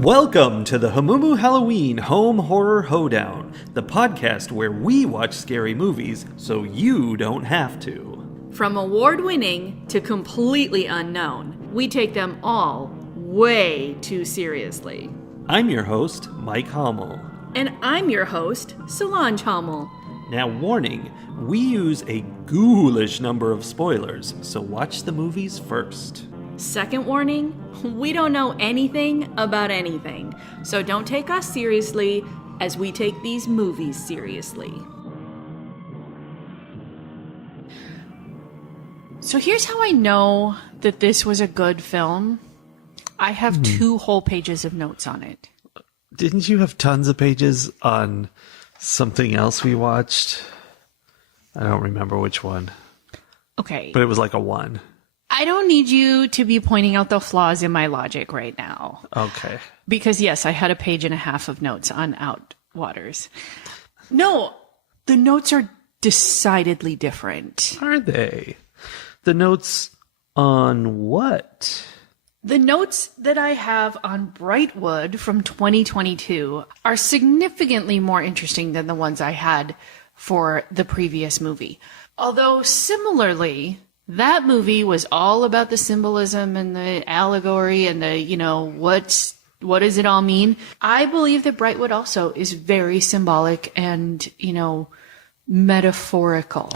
Welcome to the Hamumu Halloween Home Horror Hoedown, the podcast where we watch scary movies so you don't have to. From award-winning to completely unknown, we take them all way too seriously. I'm your host, Mike Hummel. And I'm your host, Solange Hummel. Now, warning, we use a ghoulish number of spoilers, so watch the movies first. Second warning, we don't know anything about anything, so don't take us seriously as we take these movies seriously. So here's how I know that this was a good film. I have 2 whole pages of notes on it. Didn't you have tons of pages on something else we watched? I don't remember which one. Okay. But it was like a 1. I don't need you to be pointing out the flaws in my logic right now. Okay. Because yes, I had a page and a half of notes on Outwaters. No, the notes are decidedly different. Are they? The notes on what? The notes that I have on Brightwood from 2022 are significantly more interesting than the ones I had for the previous movie. Although similarly, that movie was all about the symbolism and the allegory and the, what does it all mean? I believe that Brightwood also is very symbolic and, metaphorical.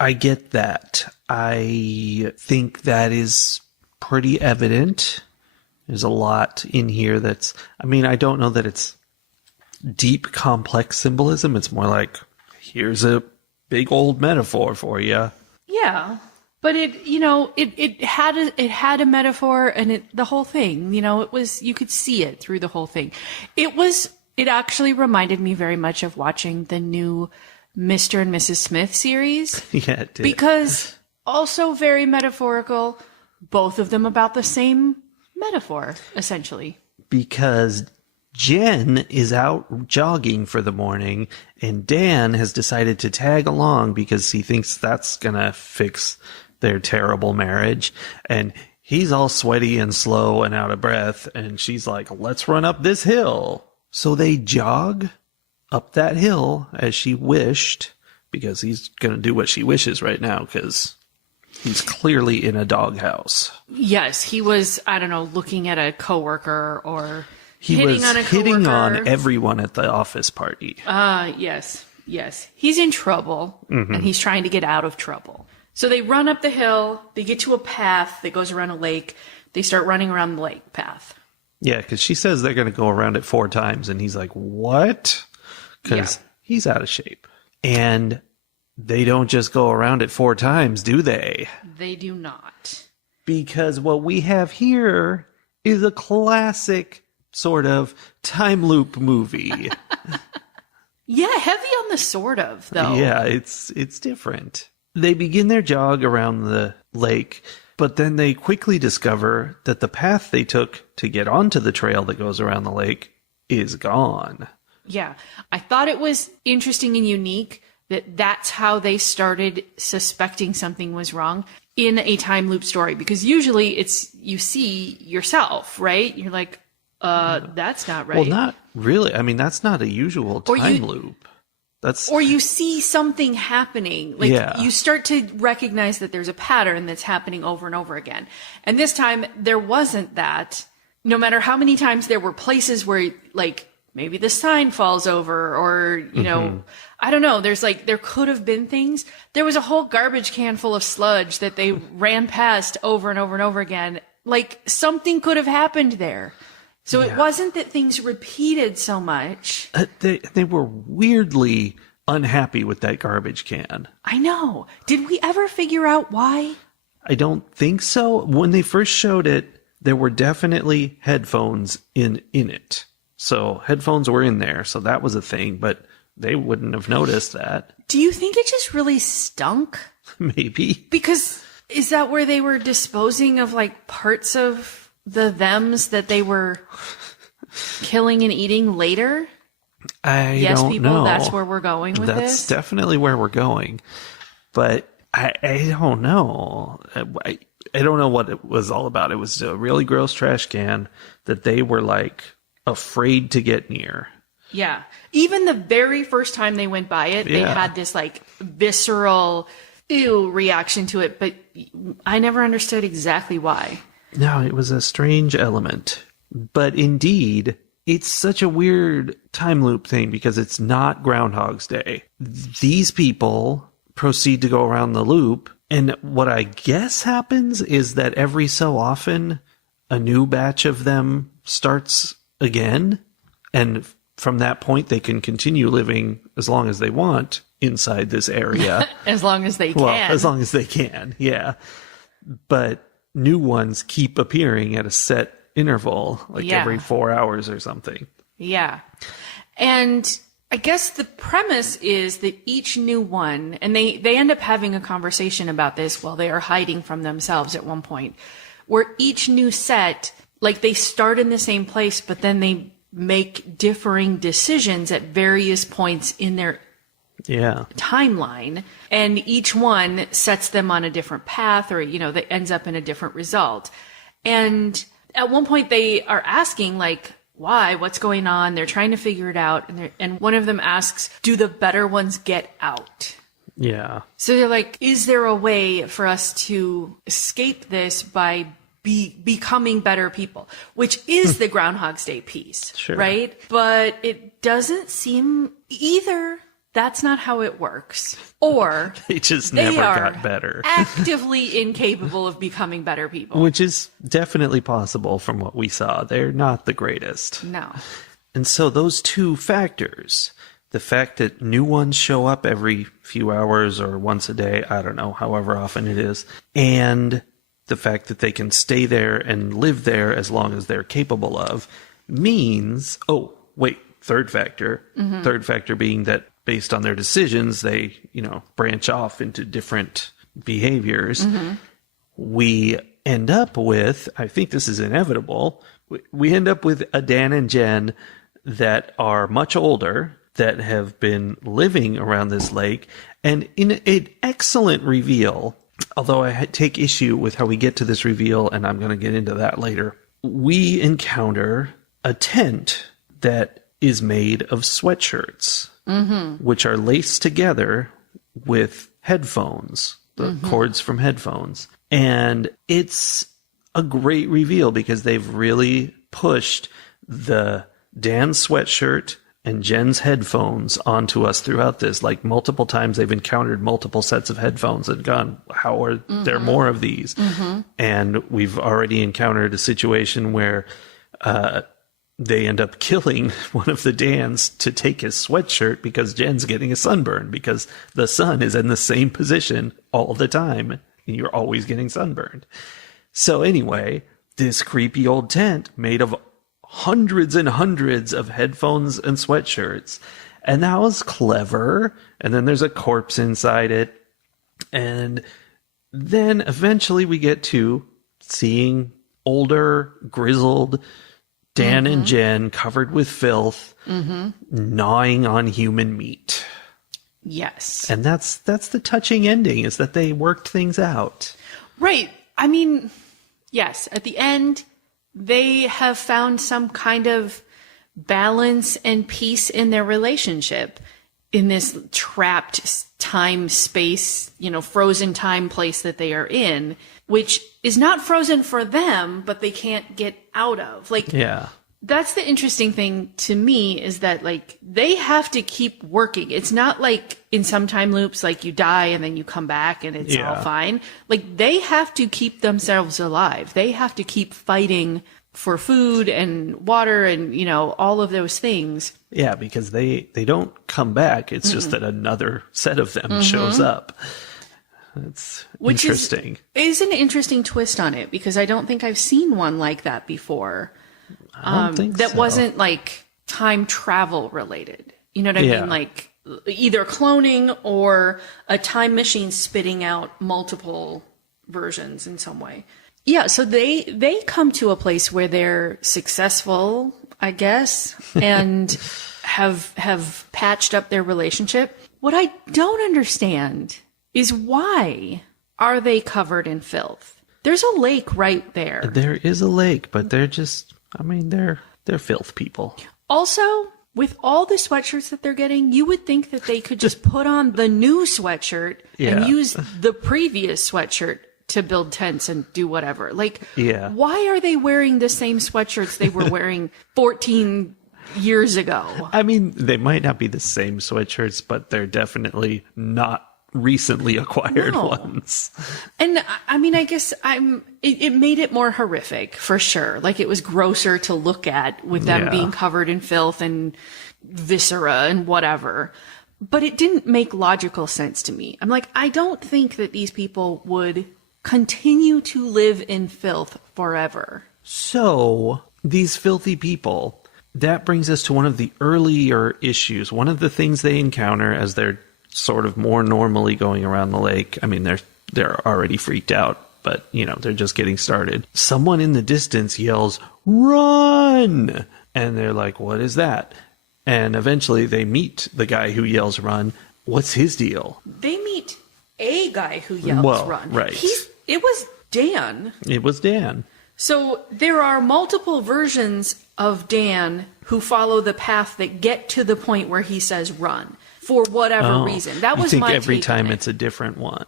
I get that. I think that is pretty evident. There's a lot in here that's, I don't know that it's deep, complex symbolism. It's more like, here's a big old metaphor for you. Yeah. But it had a metaphor and the whole thing, it was, you could see it through the whole thing. It actually reminded me very much of watching the new Mr. and Mrs. Smith series. Yeah, it did. Because also very metaphorical, both of them about the same metaphor, essentially. Because Jen is out jogging for the morning and Dan has decided to tag along because he thinks that's gonna fix their terrible marriage, and he's all sweaty and slow and out of breath, and she's like, let's run up this hill. So they jog up that hill as she wished, because he's going to do what she wishes right now, because he's clearly in a doghouse. Yes, he was, looking at a coworker or he hitting was on a coworker. hitting on everyone at the office party. Yes. He's in trouble, and he's trying to get out of trouble. So they run up the hill, they get to a path that goes around a lake, they start running around the lake path. Yeah, because she says they're going to go around it 4 times, and he's like, what? Because he's out of shape. And they don't just go around it 4 times, do they? They do not. Because what we have here is a classic sort of time loop movie. Yeah, heavy on the sort of, though. Yeah, it's different. They begin their jog around the lake, but then they quickly discover that the path they took to get onto the trail that goes around the lake is gone. Yeah, I thought it was interesting and unique that that's how they started suspecting something was wrong in a time loop story. Because usually it's, you see yourself, right? You're like, that's not right. Well, not really. That's not a usual time loop. Or you see something happening. You start to recognize that there's a pattern that's happening over and over again. And this time there wasn't that. No matter how many times there were places where maybe the sign falls over or, I don't know. There could have been things. There was a whole garbage can full of sludge that they ran past over and over and over again. Something could have happened there. So it wasn't that things repeated so much. They were weirdly unhappy with that garbage can. I know. Did we ever figure out why? I don't think so. When they first showed it, there were definitely headphones in it. So headphones were in there. So that was a thing, but they wouldn't have noticed that. Do you think it just really stunk? Maybe. Because is that where they were disposing of parts of the thems that they were killing and eating later? I don't know. That's where we're going with this? That's definitely where we're going. But I don't know. I don't know what it was all about. It was a really gross trash can that they were afraid to get near. Yeah. Even the very first time they went by it, they had this like visceral ew reaction to it, but I never understood exactly why. No, it was a strange element. But indeed, it's such a weird time loop thing because it's not Groundhog's Day. These people proceed to go around the loop, and what I guess happens is that every so often a new batch of them starts again, and from that point they can continue living as long as they want inside this area. As long as they can. Well, as long as they can, yeah. But new ones keep appearing at a set interval, like every 4 hours or something. Yeah. And I guess the premise is that each new one, and they end up having a conversation about this while they are hiding from themselves at one point, where each new set, like they start in the same place, but then they make differing decisions at various points in their timeline, and each one sets them on a different path, or that ends up in a different result. And at one point they are asking like, why, what's going on? They're trying to figure it out, and one of them asks, do the better ones get out? Yeah. So they're like, is there a way for us to escape this by becoming better people, which is the Groundhog's Day piece, right? But it doesn't seem either that's not how it works, or they just never got better. Actively incapable of becoming better people. Which is definitely possible from what we saw. They're not the greatest. No. And so those two factors, the fact that new ones show up every few hours or once a day, I don't know, however often it is, and the fact that they can stay there and live there as long as they're capable of, means, third factor. Mm-hmm. Third factor being that based on their decisions, they, branch off into different behaviors. Mm-hmm. We end up with, I think this is inevitable, we end up with a Dan and Jen that are much older, that have been living around this lake, and in an excellent reveal, although I take issue with how we get to this reveal, and I'm going to get into that later, we encounter a tent that is made of sweatshirts, which are laced together with headphones, the cords from headphones. And it's a great reveal because they've really pushed the Dan sweatshirt and Jen's headphones onto us throughout this. Like multiple times they've encountered multiple sets of headphones and gone, how are there more of these? And we've already encountered a situation where they end up killing one of the Dans to take his sweatshirt because Jen's getting a sunburn because the sun is in the same position all the time and you're always getting sunburned. So anyway, this creepy old tent made of hundreds and hundreds of headphones and sweatshirts. And that was clever. And then there's a corpse inside it. And then eventually we get to seeing older, grizzled Dan and Jen covered with filth, gnawing on human meat. Yes. And that's the touching ending, is that they worked things out. Right. I mean, yes, at the end, they have found some kind of balance and peace in their relationship in this trapped time space, frozen time place that they are in, which is not frozen for them, but they can't get out of. That's the interesting thing to me, is that they have to keep working. It's not like in some time loops, like you die and then you come back and it's all fine. They have to keep themselves alive. They have to keep fighting for food and water and, all of those things. Yeah, because they don't come back. It's just that another set of them shows up. It's interesting. Is an interesting twist on it, because I don't think I've seen one like that before. I don't think that wasn't time travel related. You know what I mean? Either cloning or a time machine spitting out multiple versions in some way. Yeah, so they come to a place where they're successful, I guess, and have patched up their relationship. What I don't understand is, why are they covered in filth? There's a lake right there. There is a lake, but they're just, they're They're filth people. Also, with all the sweatshirts that they're getting, you would think that they could just put on the new sweatshirt and use the previous sweatshirt to build tents and do whatever. Like, why are they wearing the same sweatshirts they were wearing 14 years ago? I mean, they might not be the same sweatshirts, but they're definitely not recently acquired ones. And I mean, I guess it made it more horrific for sure. Like, it was grosser to look at with them being covered in filth and viscera and whatever. But it didn't make logical sense to me. I'm like, I don't think that these people would continue to live in filth forever. So, these filthy people, that brings us to one of the earlier issues. One of the things they encounter as they're sort of more normally going around the lake. I mean, they're already freaked out, but, you know, they're just getting started. Someone in the distance yells, "Run!" And they're like, what is that? And eventually they meet the guy who yells, "Run." What's his deal? They meet a guy who yells, "Run." Right. It was Dan. It was Dan. So there are multiple versions of Dan who follow the path that get to the point where he says run for whatever reason. That was my take every time on it. It's a different one.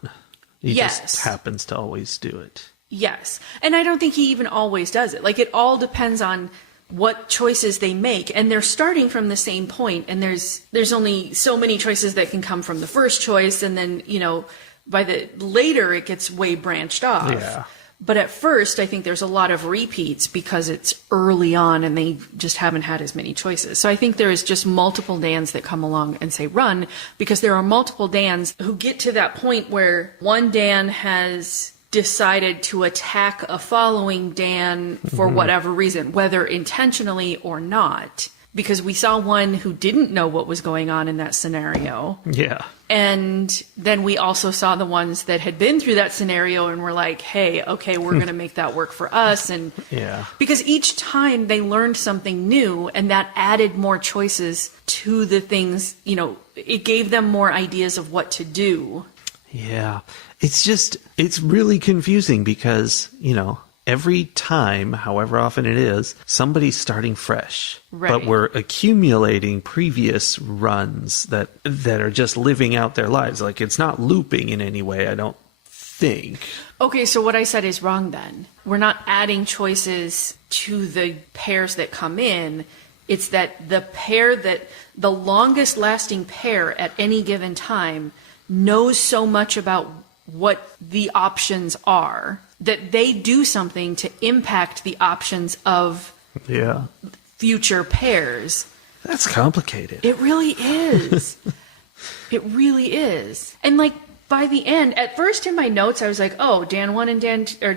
He just happens to always do it. Yes. And I don't think he even always does it. Like, it all depends on what choices they make, and they're starting from the same point, and there's only so many choices that can come from the first choice, and then, you know, by the later it gets way branched off. Yeah. But at first, I think there's a lot of repeats because it's early on and they just haven't had as many choices. So I think there is just multiple Dans that come along and say run, because there are multiple Dans who get to that point where one Dan has decided to attack a following Dan for whatever reason, whether intentionally or not. Because we saw one who didn't know what was going on in that scenario. Yeah. And then we also saw the ones that had been through that scenario and were like, hey, okay, we're going to make that work for us. And because each time they learned something new, and that added more choices to the things, you know, it gave them more ideas of what to do. Yeah. It's really confusing because, you know, every time, however often it is, somebody's starting fresh. Right. But we're accumulating previous runs that are just living out their lives. Like, it's not looping in any way, I don't think. Okay, so what I said is wrong then. We're not adding choices to the pairs that come in. It's that the longest lasting pair at any given time knows so much about what the options are that they do something to impact the options of future pairs. That's complicated. It really is. It really is. And like, by the end, at first in my notes, I was like, oh, Dan 1 and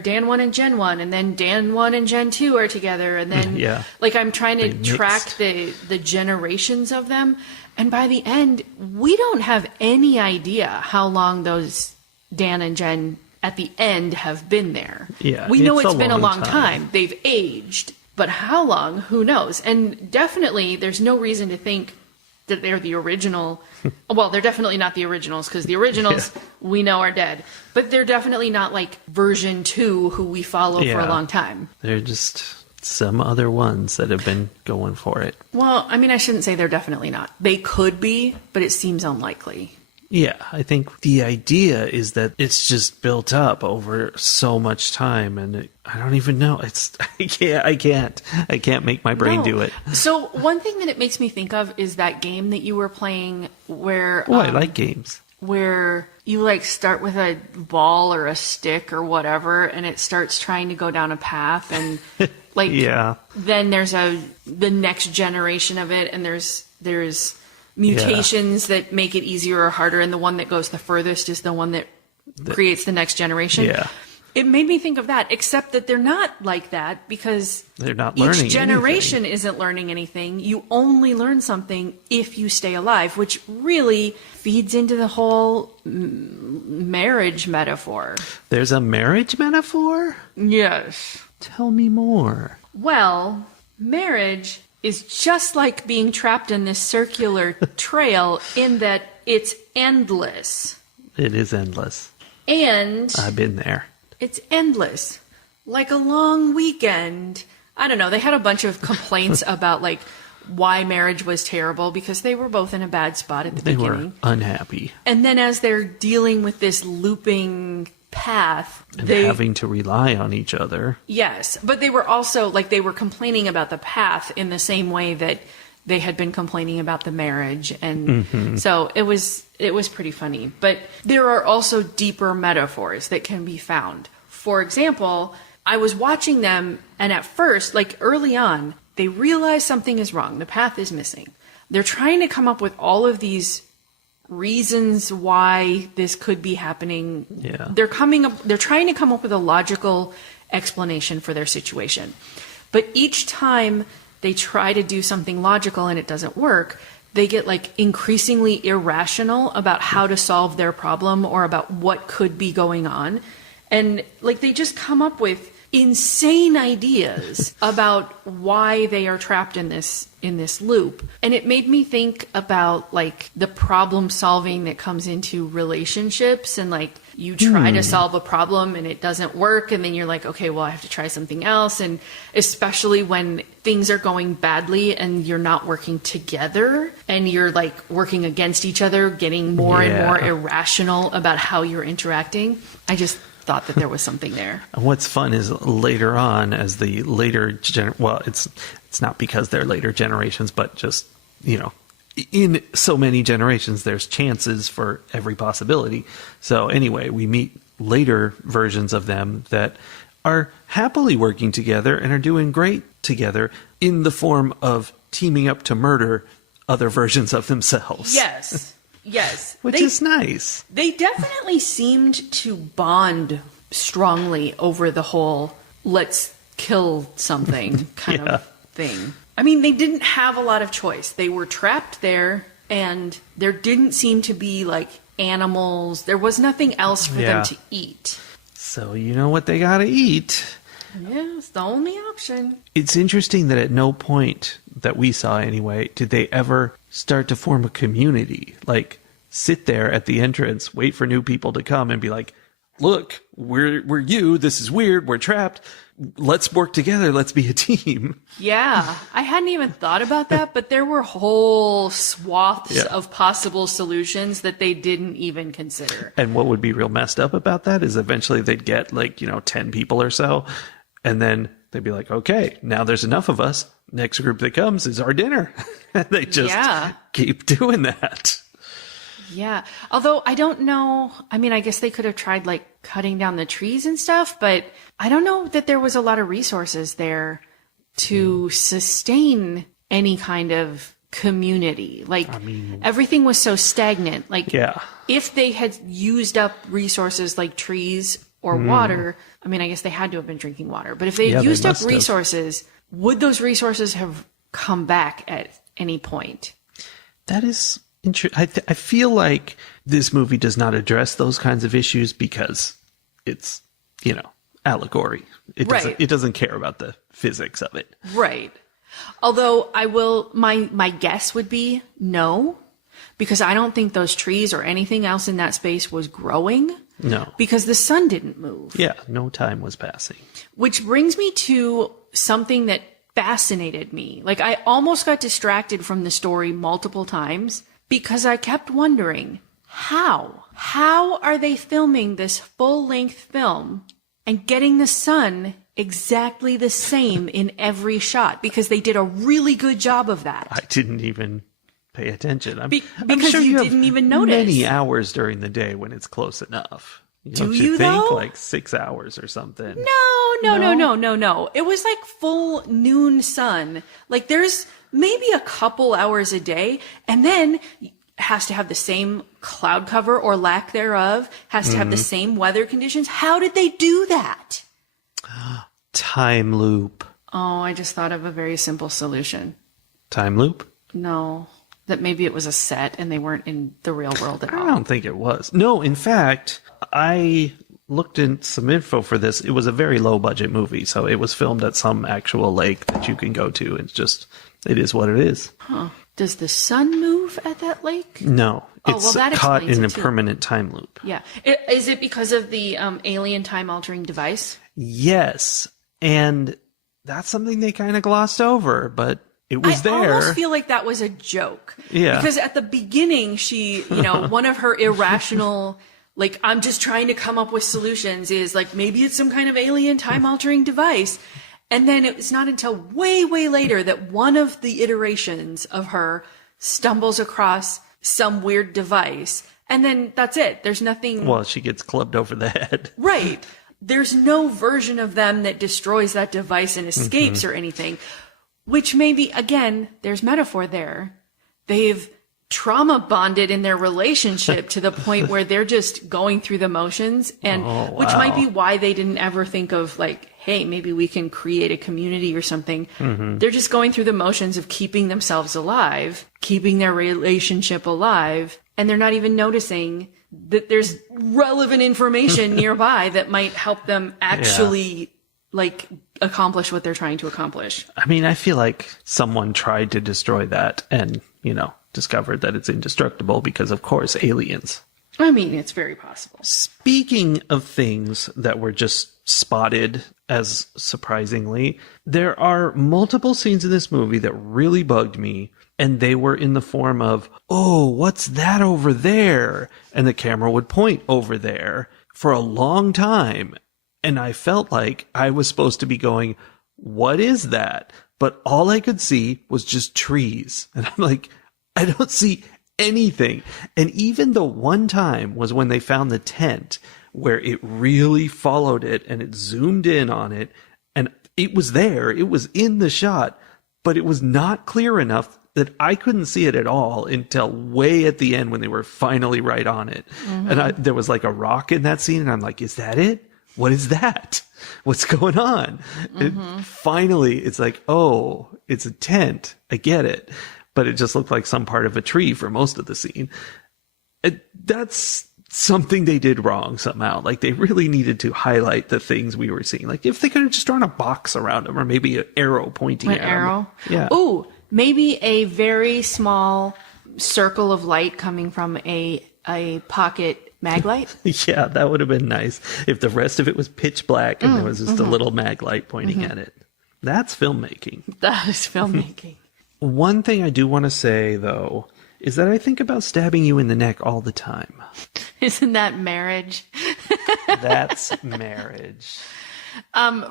Dan 1 and Gen 1, and then Dan 1 and Gen 2 are together. And then like, I'm trying to track the generations of them. And by the end, we don't have any idea how long those Dan and Jen at the end have been there. Yeah, we know it's been a long time. They've aged, but how long? Who knows? And definitely, there's no reason to think that they're the original. Well, they're definitely not the originals, because the originals we know are dead. But they're definitely not like version 2 who we follow for a long time. They're just some other ones that have been going for it. Well, I mean, I shouldn't say they're definitely not. They could be, but it seems unlikely. Yeah, I think the idea is that it's just built up over so much time, and I don't even know. I can't make my brain do it. So one thing that it makes me think of is that game that you were playing where... I like games. Where you like start with a ball or a stick or whatever, and it starts trying to go down a path, and like then there's the next generation of it, and there's mutations that make it easier or harder, and the one that goes the furthest is the one that creates the next generation. Yeah. It made me think of that, except that they're not like that, because they're not learning each generation anything. Isn't learning anything. You only learn something if you stay alive, which really feeds into the whole marriage metaphor. There's a marriage metaphor? Yes. Tell me more. Well, marriage is just like being trapped in this circular trail in that it's endless. It is endless. And I've been there. It's endless. Like a long weekend I don't know. They had a bunch of complaints about like why marriage was terrible because they were both in a bad spot at the beginning. They were unhappy. And then as they're dealing with this looping path, and having to rely on each other. Yes. But they were also like, they were complaining about the path in the same way that they had been complaining about the marriage. And so it was pretty funny. But there are also deeper metaphors that can be found. For example, I was watching them, and at first, like early on, they realize something is wrong. The path is missing. They're trying to come up with all of these reasons why this could be happening. Yeah. They're trying to come up with a logical explanation for their situation. But each time they try to do something logical and it doesn't work, they get like increasingly irrational about how to solve their problem or about what could be going on. And like they just come up with insane ideas about why they are trapped in this loop. And it made me think about like the problem solving that comes into relationships, and like you try to solve a problem and it doesn't work, and then you're like, okay, well, I have to try something else. And especially when things are going badly and you're not working together and you're like working against each other, getting more and more irrational about how you're interacting. I just thought that there was something there. And what's fun is later on, as the later it's not because they're later generations, but just, you know, in so many generations, there's chances for every possibility. So anyway, we meet later versions of them that are happily working together and are doing great together in the form of teaming up to murder other versions of themselves. Yes. Yes. Which is nice. They definitely seemed to bond strongly over the whole let's kill something kind of thing. I mean, they didn't have a lot of choice. They were trapped there, and there didn't seem to be like animals. There was nothing else for them to eat. So you know what they gotta eat. Yeah, it's the only option. It's interesting that at no point that we saw anyway did they ever start to form a community. Like, sit there at the entrance, wait for new people to come and be like, look, we're you, this is weird, we're trapped, let's work together, let's be a team. Yeah, I hadn't even thought about that, but there were whole swaths of possible solutions that they didn't even consider. And what would be real messed up about that is eventually they'd get like, 10 people or so, and then they'd be like, okay, now there's enough of us. Next group that comes is our dinner. And they just keep doing that. Yeah. Although I don't know. I mean, I guess they could have tried like cutting down the trees and stuff, but I don't know that there was a lot of resources there to sustain any kind of community. Like, I mean, everything was so stagnant. Like, if they had used up resources like trees or water, I mean, I guess they had to have been drinking water, but if they had used up resources, would those resources have come back at any point? That is interesting. I feel like this movie does not address those kinds of issues because it's, allegory. It doesn't care about the physics of it. Right. Although my guess would be no, because I don't think those trees or anything else in that space was growing. No. Because the sun didn't move. Yeah, no time was passing. Which brings me to something that fascinated me. Like, I almost got distracted from the story multiple times because I kept wondering, how are they filming this full-length film and getting the sun exactly the same in every shot? Because they did a really good job of that. I didn't even pay attention. I'm because sure you didn't even notice. Many hours during the day when it's close enough. Do you think though? Like 6 hours or something? No. It was like full noon sun. Like, there's maybe a couple hours a day, and then has to have the same cloud cover or lack thereof, has to have the same weather conditions. How did they do that? Time loop. Oh, I just thought of a very simple solution. Time loop? No. That maybe it was a set and they weren't in the real world at all. I don't think it was. No, in fact, I looked in some info for this. It was a very low budget movie, so it was filmed at some actual lake that you can go to. It is what it is. Huh. Does the sun move at that lake? No. It's caught in a permanent time loop. Yeah. Is it because of the alien time altering device? Yes. And that's something they kind of glossed over, but it was there. I almost feel like that was a joke. Yeah. Because at the beginning, she, one of her irrational, like, I'm just trying to come up with solutions is like, maybe it's some kind of alien time altering device. And then it's not until way, way later that one of the iterations of her stumbles across some weird device. And then that's it. There's nothing. Well, she gets clubbed over the head. Right. There's no version of them that destroys that device and escapes or anything, which maybe, again, there's metaphor there. They've trauma bonded in their relationship to the point where they're just going through the motions, and which might be why they didn't ever think of like, hey, maybe we can create a community or something. They're just going through the motions of keeping themselves alive, keeping their relationship alive, and they're not even noticing that there's relevant information nearby that might help them actually like accomplish what they're trying to accomplish. I mean, I feel like someone tried to destroy that and, discovered that it's indestructible because, of course, aliens. I mean, it's very possible. Speaking of things that were just spotted as surprisingly, there are multiple scenes in this movie that really bugged me, and they were in the form of, oh, what's that over there? And the camera would point over there for a long time. And I felt like I was supposed to be going, what is that? But all I could see was just trees. And I'm like, I don't see anything. And even the one time was when they found the tent where it really followed it and it zoomed in on it. And it was there. It was in the shot, but it was not clear enough that I couldn't see it at all until way at the end when they were finally right on it. And there was like a rock in that scene. And I'm like, is that it? What is that? What's going on? Finally, it's like, oh, it's a tent. I get it. But it just looked like some part of a tree for most of the scene. That's something they did wrong somehow. Like, they really needed to highlight the things we were seeing. Like, if they could have just drawn a box around them, or maybe an arrow pointing at them. An arrow? Yeah. Ooh, maybe a very small circle of light coming from a pocket mag light. Yeah, that would have been nice if the rest of it was pitch black and there was just a little mag light pointing at it. That's filmmaking. That is filmmaking. One thing I do want to say, though, is that I think about stabbing you in the neck all the time. Isn't that marriage? That's marriage.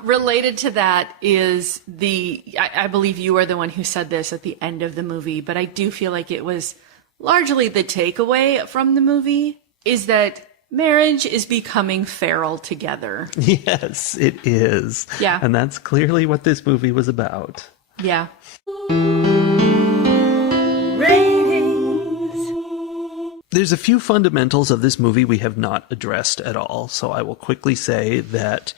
Related to that is I believe you are the one who said this at the end of the movie, but I do feel like it was largely the takeaway from the movie is that marriage is becoming feral together. Yes, it is. Yeah. And that's clearly what this movie was about. Yeah. There's a few fundamentals of this movie we have not addressed at all, so I will quickly say that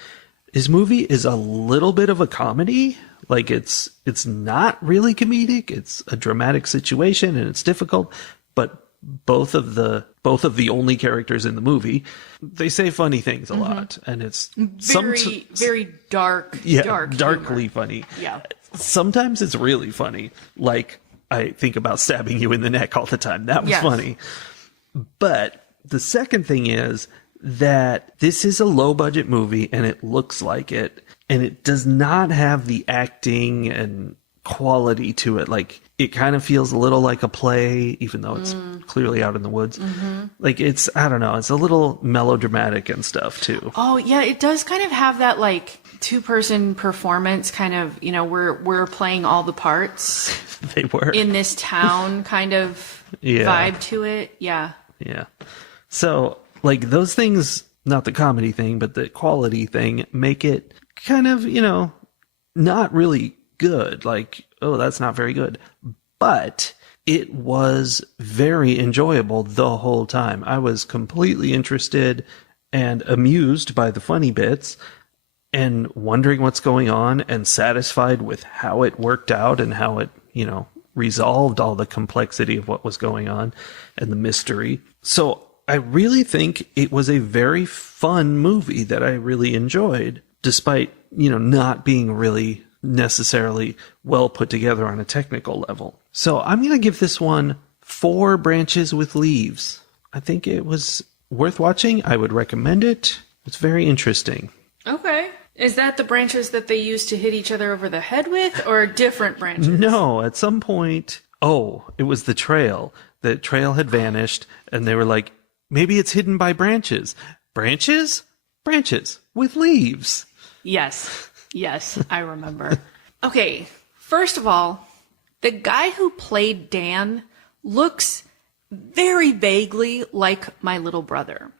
this movie is a little bit of a comedy. Like, it's not really comedic. It's a dramatic situation and it's difficult, but both of the only characters in the movie, they say funny things a lot, and it's very dark. Yeah, dark darkly humor. Funny. Yeah. Sometimes it's really funny. Like, I think about stabbing you in the neck all the time. That was funny. But the second thing is that this is a low budget movie and it looks like it, and it does not have the acting and quality to it. Like, it kind of feels a little like a play, even though it's clearly out in the woods. Like, it's, I don't know, it's a little melodramatic and stuff too. Oh yeah, it does kind of have that like two-person performance kind of, we're playing all the parts. They were. In this town kind of vibe to it. Yeah. Yeah. So, like, those things, not the comedy thing, but the quality thing, make it kind of, not really good. Like, oh, that's not very good. But it was very enjoyable the whole time. I was completely interested and amused by the funny bits and wondering what's going on and satisfied with how it worked out and how it, resolved all the complexity of what was going on and the mystery. So I really think it was a very fun movie that I really enjoyed, despite, not being really necessarily well put together on a technical level. So I'm going to give this one 4 branches with leaves. I think it was worth watching. I would recommend it. It's very interesting. Okay. Is that the branches that they used to hit each other over the head with, or different branches? No, at some point, it was the trail. The trail had vanished, and they were like, maybe it's hidden by branches. Branches? Branches with leaves. Yes, I remember. Okay, first of all, the guy who played Dan looks very vaguely like my little brother.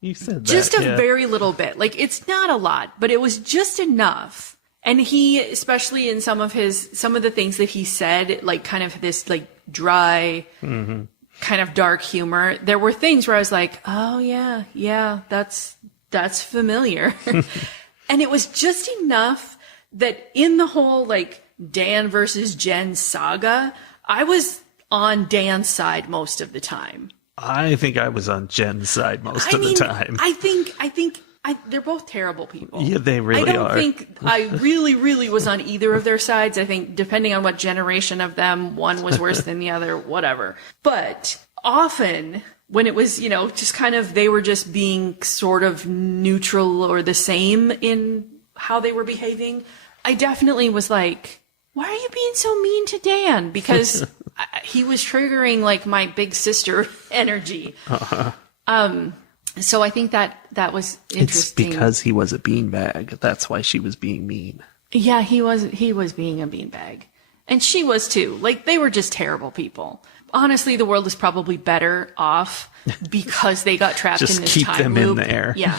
You said that. Just a very little bit. Like, it's not a lot, but it was just enough. And he, especially in some of the things that he said, like kind of this like dry, kind of dark humor, there were things where I was like, oh yeah, that's familiar. And it was just enough that in the whole like Dan versus Jen saga, I was on Dan's side most of the time. I think I was on Jen's side most of the time. I think they're both terrible people. Yeah, they really are. I don't think I really was on either of their sides. I think depending on what generation of them, one was worse than the other, whatever. But often when it was, just kind of, they were just being sort of neutral or the same in how they were behaving, I definitely was like, why are you being so mean to Dan? Because he was triggering like my big sister energy. So I think that was interesting. It's because he was a beanbag. That's why she was being mean. Yeah, he was being a beanbag. And she was too. Like, they were just terrible people. Honestly, the world is probably better off because they got trapped in this time loop. Just keep them in there. Yeah.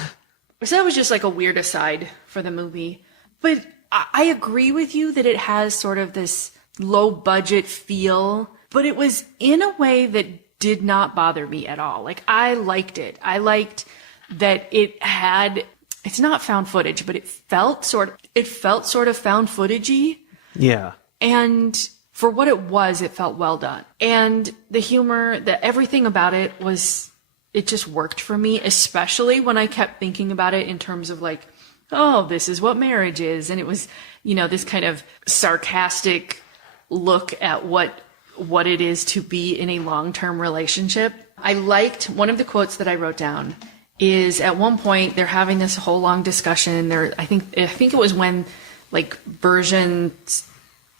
So that was just like a weird aside for the movie. But I agree with you that it has sort of this low budget feel, but it was in a way that did not bother me at all. Like, I liked it. I liked that it's not found footage, but it felt sort of found footagey. Yeah. And for what it was, it felt well done. And the humor, everything about it just worked for me, especially when I kept thinking about it in terms of like, oh, this is what marriage is. And it was, this kind of sarcastic look at what it is to be in a long-term relationship. I liked one of the quotes that I wrote down is at one point they're having this whole long discussion. I think it was when like version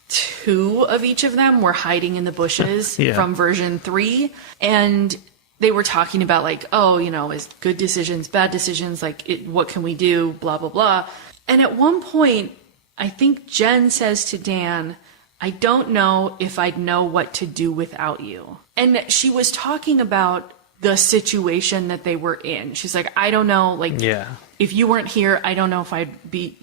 2 of each of them were hiding in the bushes from version 3. And they were talking about like, is good decisions, bad decisions, like what can we do, blah, blah, blah. And at one point, I think Jen says to Dan, I don't know if I'd know what to do without you. And she was talking about the situation that they were in. She's like, I don't know, like, if you weren't here, I don't know if I'd be,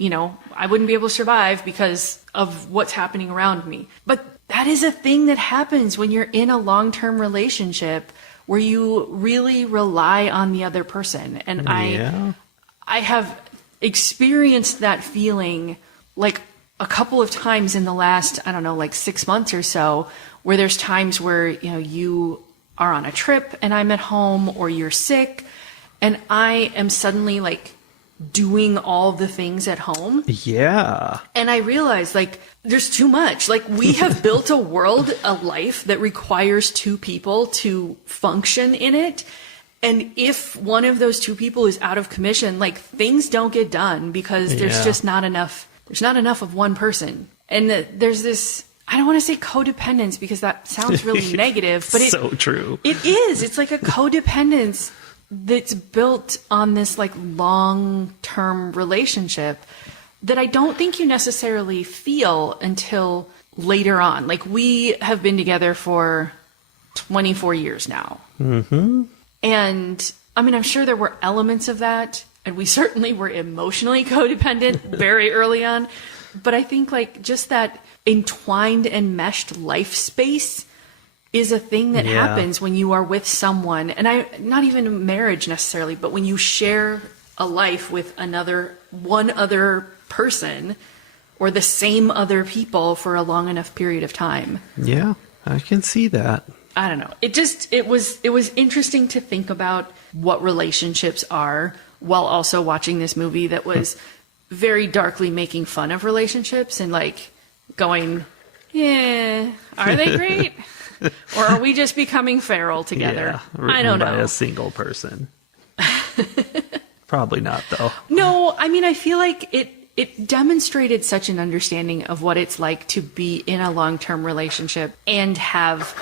I wouldn't be able to survive because of what's happening around me. But that is a thing that happens when you're in a long-term relationship where you really rely on the other person. And I have experienced that feeling like a couple of times in the last, 6 months or so, where there's times where, you are on a trip and I'm at home, or you're sick and I am suddenly like doing all the things at home. Yeah. And I realize like there's too much. Like, we have built a world, a life that requires two people to function in it. And if one of those two people is out of commission, like, things don't get done because there's just not enough. There's not enough of one person. And there's this, I don't want to say codependence because that sounds really negative, but so true. It is. It's like a codependence that's built on this like long-term relationship that I don't think you necessarily feel until later on. Like, we have been together for 24 years now. Mm-hmm. And I mean, I'm sure there were elements of that, and we certainly were emotionally codependent very early on. But I think like just that entwined and meshed life space is a thing that happens when you are with someone. And not even marriage necessarily, but when you share a life with one other person or the same other people for a long enough period of time. Yeah, I can see that. I don't know. It was interesting to think about what relationships are while also watching this movie that was very darkly making fun of relationships and like going, yeah, are they great? Or are we just becoming feral together? Yeah, I don't know. By a single person. Probably not, though. No, I mean, I feel like it demonstrated such an understanding of what it's like to be in a long-term relationship and have,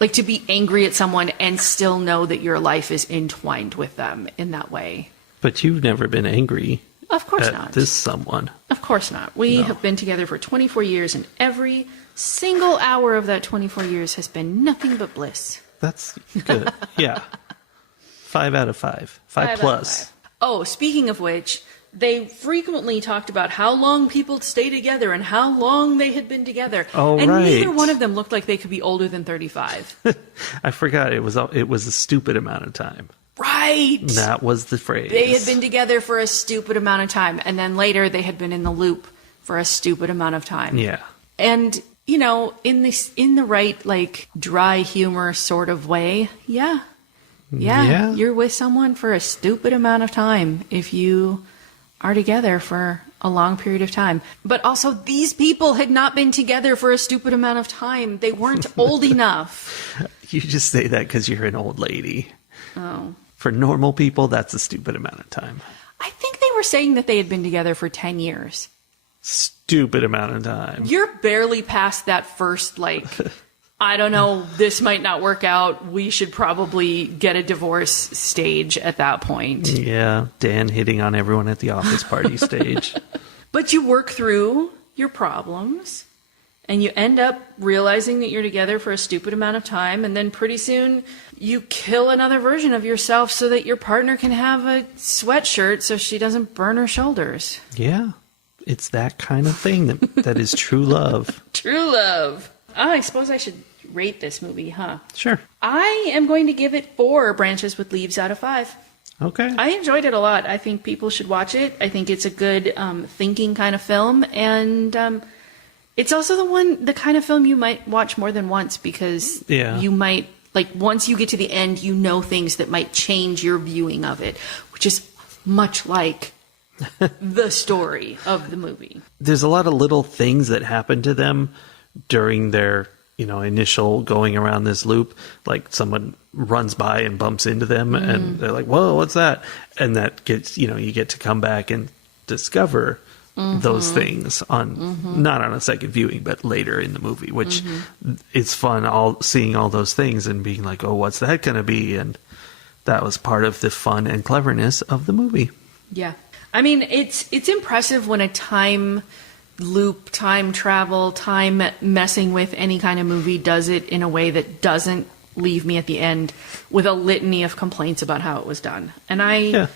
like, to be angry at someone and still know that your life is entwined with them in that way. But you've never been angry. Of course at not. This someone. Of course not. We have been together for 24 years, and every single hour of that 24 years has been nothing but bliss. That's good. Yeah. 5 out of 5. 5 plus. 5. Oh, speaking of which, they frequently talked about how long people stay together and how long they had been together. Oh, and right. neither one of them looked like they could be older than 35. I forgot it was a stupid amount of time. Right. That was the phrase. They had been together for a stupid amount of time, and then later they had been in the loop for a stupid amount of time. Yeah. And, you know, in the right, like, dry humor sort of way, yeah, you're with someone for a stupid amount of time if you are together for a long period of time. But also, these people had not been together for a stupid amount of time. They weren't old enough. You just say that because you're an old lady. Oh. For normal people, that's a stupid amount of time. I think they were saying that they had been together for 10 years. Stupid amount of time. You're barely past that first, like, I don't know, this might not work out. We should probably get a divorce stage at that point. Yeah, Dan hitting on everyone at the office party stage. But you work through your problems, and you end up realizing that you're together for a stupid amount of time, and then pretty soon you kill another version of yourself so that your partner can have a sweatshirt so she doesn't burn her shoulders. Yeah, it's that kind of thing that is true love. True love. I suppose I should rate this movie, huh? Sure. I am going to give it 4 branches with leaves out of 5. Okay. I enjoyed it a lot. I think people should watch it. I think it's a good thinking kind of film, and it's also the kind of film you might watch more than once because you might, like, once you get to the end, you know things that might change your viewing of it, which is much like the story of the movie. There's a lot of little things that happen to them during their, initial going around this loop. Like someone runs by and bumps into them and they're like, whoa, what's that? And that gets, you get to come back and discover those things on not on a second viewing, but later in the movie, which it's fun seeing all those things and being like, oh, what's that going to be? And that was part of the fun and cleverness of the movie. Yeah. I mean, it's impressive when a time loop, time travel, time messing with any kind of movie does it in a way that doesn't leave me at the end with a litany of complaints about how it was done. And I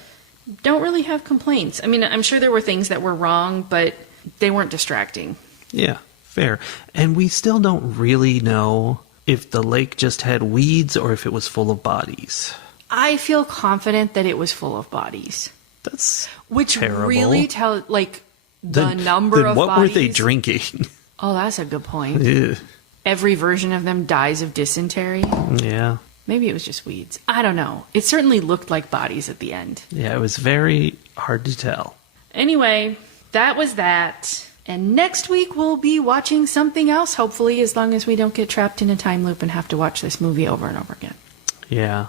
don't really have complaints. I mean, I'm sure there were things that were wrong, but they weren't distracting. Yeah, fair. And we still don't really know if the lake just had weeds or if it was full of bodies. I feel confident that it was full of bodies. That's which terrible. Really tell, like, the number of what bodies. What were they drinking? Oh, that's a good point. Ew. Every version of them dies of dysentery. Yeah. Maybe it was just weeds. I don't know. It certainly looked like bodies at the end. Yeah, it was very hard to tell. Anyway, that was that. And next week we'll be watching something else, hopefully, as long as we don't get trapped in a time loop and have to watch this movie over and over again. Yeah.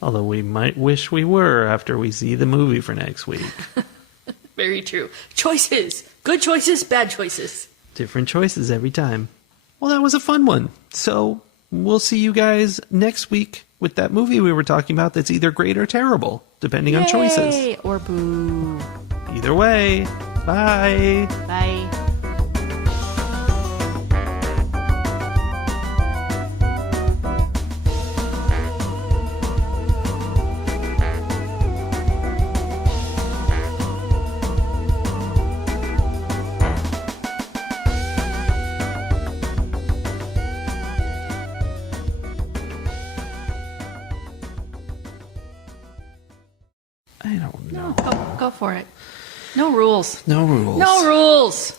Although we might wish we were after we see the movie for next week. Very true. Choices. Good choices, bad choices. Different choices every time. Well, that was a fun one. So we'll see you guys next week with that movie we were talking about that's either great or terrible, depending on choices. Or boo. Either way. Bye. Bye. I don't know. No, go for it. No rules. No rules. No rules.